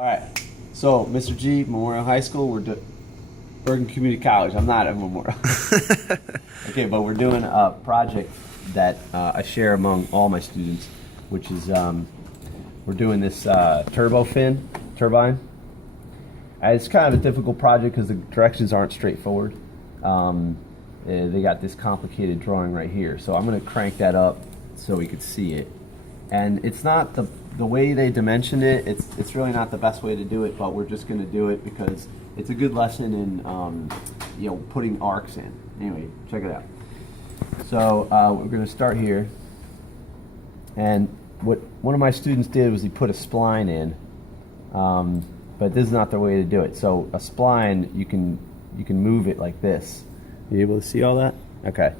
All right, so Mr.G, Memorial High School, Bergen Community College. I'm not at Memorial. Okay, but we're doing a project that I share among all my students, which is we're doing this turbine. It's kind of a difficult project because the directions aren't straightforward. They got this complicated drawing right here, so I'm going to crank that up so we could see it. And it's not the way they dimensioned it. It's really not the best way to do it, but we're just going to do it because it's a good lesson in putting arcs in. Anyway, check it out. So we're going to start here, and what one of my students did was he put a spline in, but this is not the way to do it. So a spline, you can move it like this. You able to see all that? Okay.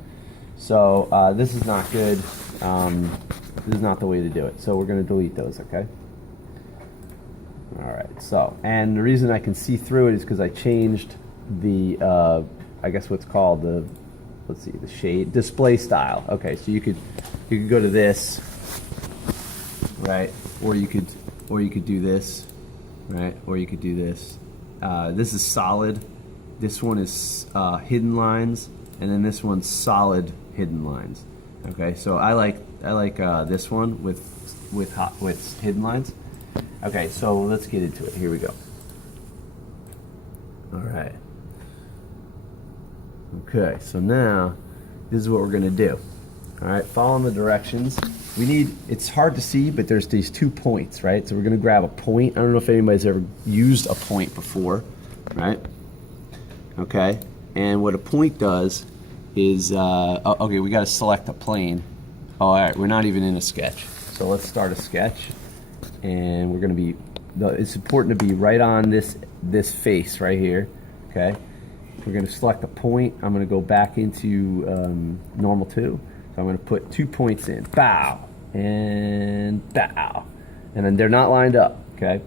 So this is not good. This is not the way to do it. So we're going to delete those, okay? All right. So, and the reason I can see through it is because I changed the, I guess what's called the, let's see, the shade display style. Okay, so you could go to this, right? Or you could do this, right? Or you could do this. This is solid. This one is hidden lines, and then this one's solid hidden lines. Okay, so I like this one with hidden lines. Okay, so let's get into it. Here we go. All right. Okay, so now this is what we're gonna do. All right, following the directions. It's hard to see, but there's these 2 points, right? So we're gonna grab a point. I don't know if anybody's ever used a point before, right? Okay, and what a point does is, okay, we gotta select a plane. Oh, all right, we're not even in a sketch. So let's start a sketch, and we're gonna be, it's important to be right on this face right here, okay? We're gonna select a point. I'm gonna go back into normal 2. So I'm gonna put 2 points in, bow, and bow. And then they're not lined up, okay?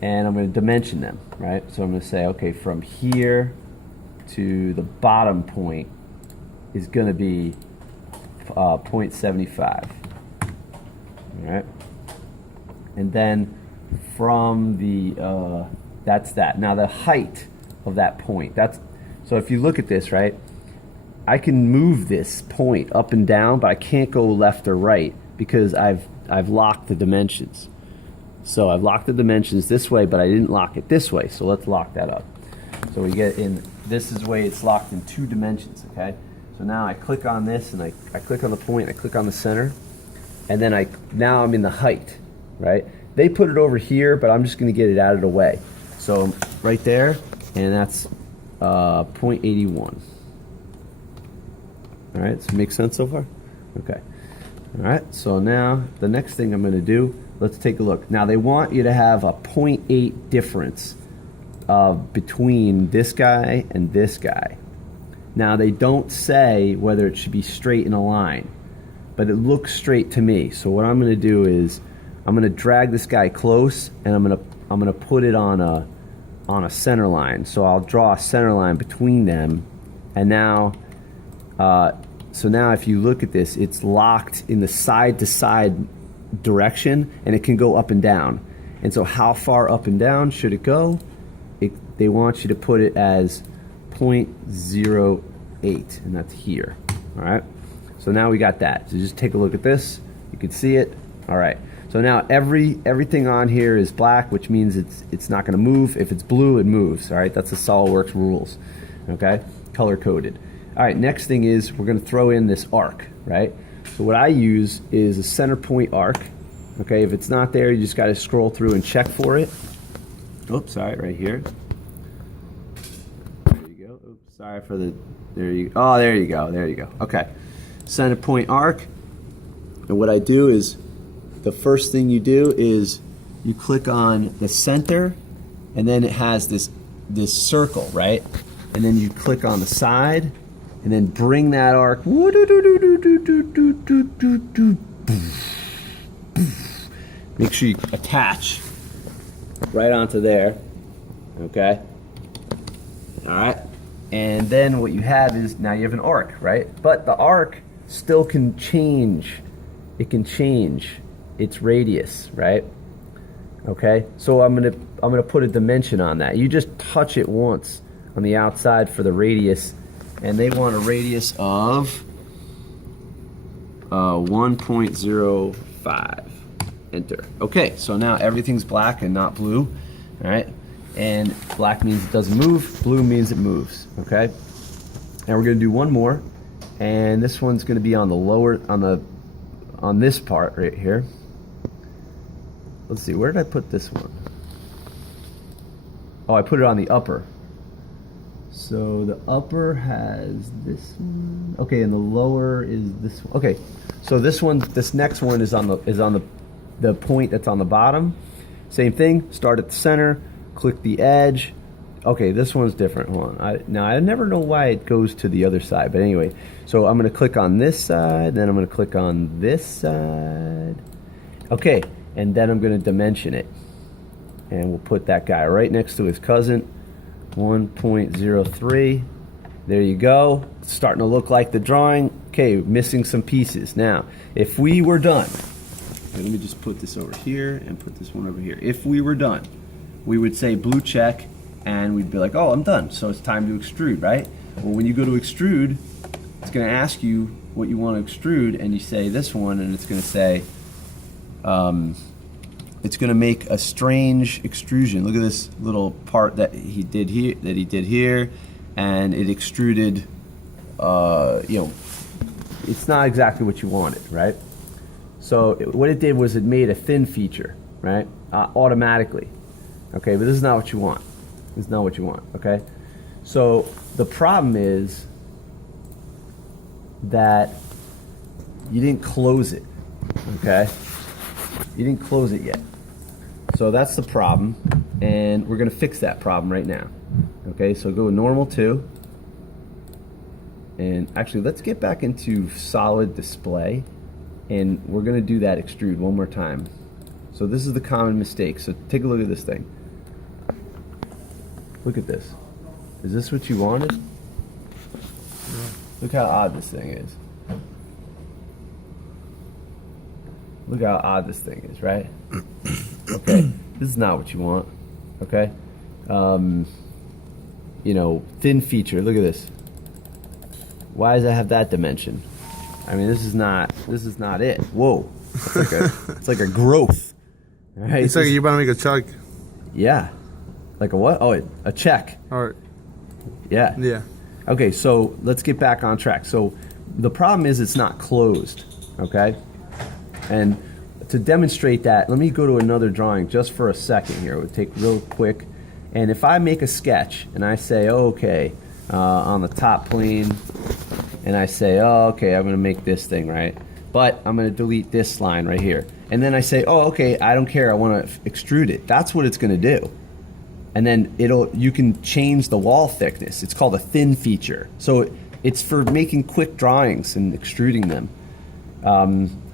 And I'm gonna dimension them, right? So I'm gonna say, okay, from here to the bottom point is gonna be 0.75, all right? And then from the, that's that. Now the height of that point, so if you look at this, right, I can move this point up and down, but I can't go left or right because I've locked the dimensions. So I've locked the dimensions this way, but I didn't lock it this way. So let's lock that up. So we get in, this is the way it's locked in 2 dimensions, okay? So now I click on this, and I click on the point, I click on the center, and then now I'm in the height, right? They put it over here, but I'm just gonna get it out of the way. So right there, and that's 0.81. All right, so makes sense so far? Okay. All right, so now the next thing I'm gonna do, let's take a look. Now they want you to have a 0.8 difference between this guy and this guy. Now they don't say whether it should be straight in a line, but it looks straight to me. So what I'm gonna do is I'm gonna drag this guy close, and I'm gonna put it on a center line. So I'll draw a center line between them, and now so now if you look at this, it's locked in the side-to-side direction, and it can go up and down. And so how far up and down should it go? They want you to put it as 0.08, and that's here. All right, so now we got that. So just take a look at this. You can see it. All right, so now everything on here is black, which means it's not going to move. If it's blue, it moves. All right, that's the Solidworks rules. Okay, color coded. All right, next thing is we're going to throw in this arc, right? So what I use is a center point arc. Okay, if it's not there, you just got to scroll through and check for it. Oops, sorry, right here. There you go. Oops, sorry for the, there you go. Oh, there you go, there you go. Okay, center point arc. And what I do is, the first thing you do is you click on the center, and then it has this circle, right? And then you click on the side, and then bring that arc. Make sure you attach right onto there, okay? All right, and then what you have is, now you have an arc, right? But the arc still can change. It can change its radius, right? Okay, so I'm gonna put a dimension on that. You just touch it once on the outside for the radius, and they want a radius of 1.05. Enter. Okay, so now everything's black and not blue. All right, and black means it doesn't move. Blue means it moves. Okay, and we're gonna do one more, and this one's gonna be on the lower on this part right here. Let's see, where did I put this one? Oh, I put it on the upper. So the upper has this one. Okay, and the lower is this one. Okay, so this next one is on the point that's on the bottom. Same thing, start at the center, click the edge. Okay, this one's different. Hold on. Now I never know why it goes to the other side, but anyway, so I'm gonna click on this side, then I'm gonna click on this side. Okay. And then I'm going to dimension it. And we'll put that guy right next to his cousin. 1.03. There you go. It's starting to look like the drawing. Okay, missing some pieces. Now, if we were done, let me just put this over here and put this one over here. If we were done, we would say blue check, and we'd be like, oh, I'm done. So it's time to extrude, right? Well, when you go to extrude, it's going to ask you what you want to extrude, and you say this one, and it's going to say, it's going to make a strange extrusion. Look at this little part that he did here, and it extruded. It's not exactly what you wanted, right? So what it did was it made a thin feature, right, automatically. Okay, but this is not what you want. This is not what you want. Okay, so the problem is that you didn't close it. Okay. You didn't close it yet. So that's the problem, and we're gonna fix that problem right now. Okay, so go normal 2. And actually, let's get back into solid display, and we're gonna do that extrude one more time. So this is the common mistake. So take a look at this thing. Look at this. Is this what you wanted? Look how odd this thing is. Look how odd this thing is, right? Okay, this is not what you want. Okay, thin feature. Look at this. Why does it have that dimension? I mean, this is not it. Whoa, it's like a growth. Right? It's like you're about to make a check. Yeah, like a what? Oh, a check. All right. Yeah. Yeah. Okay, so let's get back on track. So the problem is it's not closed. Okay. And to demonstrate that, let me go to another drawing just for a second here. We'll take real quick. And if I make a sketch and I say, okay, on the top plane, and I say, oh, okay, I'm going to make this thing, right? But I'm going to delete this line right here. And then I say, oh, okay, I don't care. I want to extrude it. That's what it's going to do. And then you can change the wall thickness. It's called a thin feature. So it's for making quick drawings and extruding them.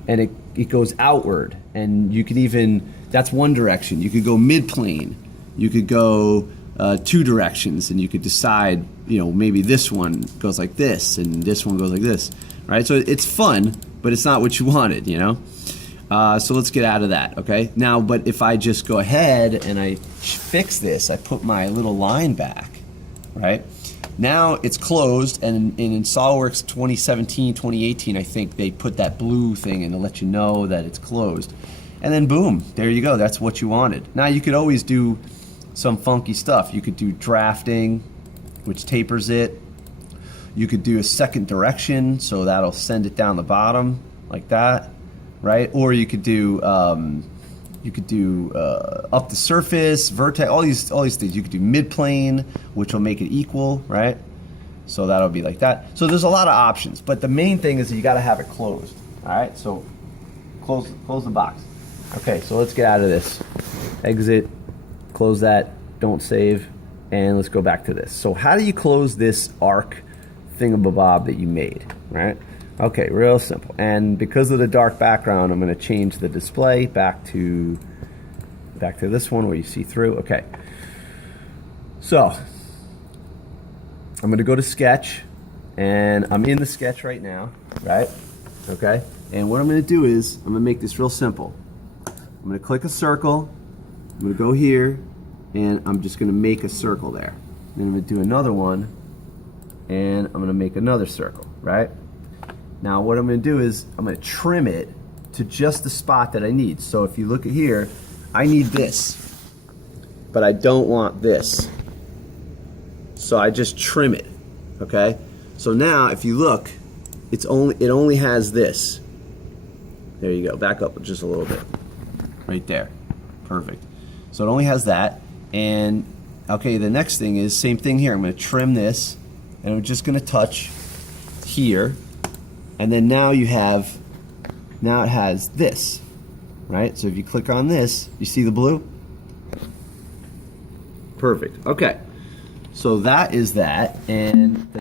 And it goes outward, and you can even, that's one direction. You could go mid-plane. You could go 2 directions, and you could decide, maybe this one goes like this, and this one goes like this, right? So it's fun, but it's not what you wanted, So let's get out of that, okay? Now, but if I just go ahead and I fix this, I put my little line back, right? Now it's closed, and in SolidWorks 2017, 2018, I think they put that blue thing in to let you know that it's closed. And then boom, there you go, that's what you wanted. Now you could always do some funky stuff. You could do drafting, which tapers it. You could do a second direction, so that'll send it down the bottom like that, right? Or you could do up the surface, vertex, all these things. You could do mid-plane, which will make it equal, right? So that'll be like that. So there's a lot of options, but the main thing is that you got to have it closed. All right, so close the box. Okay, so let's get out of this. Exit, close that, don't save, and let's go back to this. So how do you close this arc thingamabob that you made, right? Okay, real simple. And because of the dark background, I'm going to change the display back to this one where you see through. Okay. So I'm going to go to sketch, and I'm in the sketch right now, right? Okay. And what I'm going to do is I'm going to make this real simple. I'm going to click a circle, I'm going to go here, and I'm just going to make a circle there. Then I'm going to do another one, and I'm going to make another circle, right? Now what I'm going to do is I'm going to trim it to just the spot that I need. So if you look at here, I need this, but I don't want this. So I just trim it, okay? So now if you look, it only has this. There you go, back up just a little bit. Right there, perfect. So it only has that, and okay, the next thing is, same thing here. I'm gonna trim this, and I'm just gonna touch here, and then now it has this, right? So if you click on this, you see the blue? Perfect, okay. So that is that, and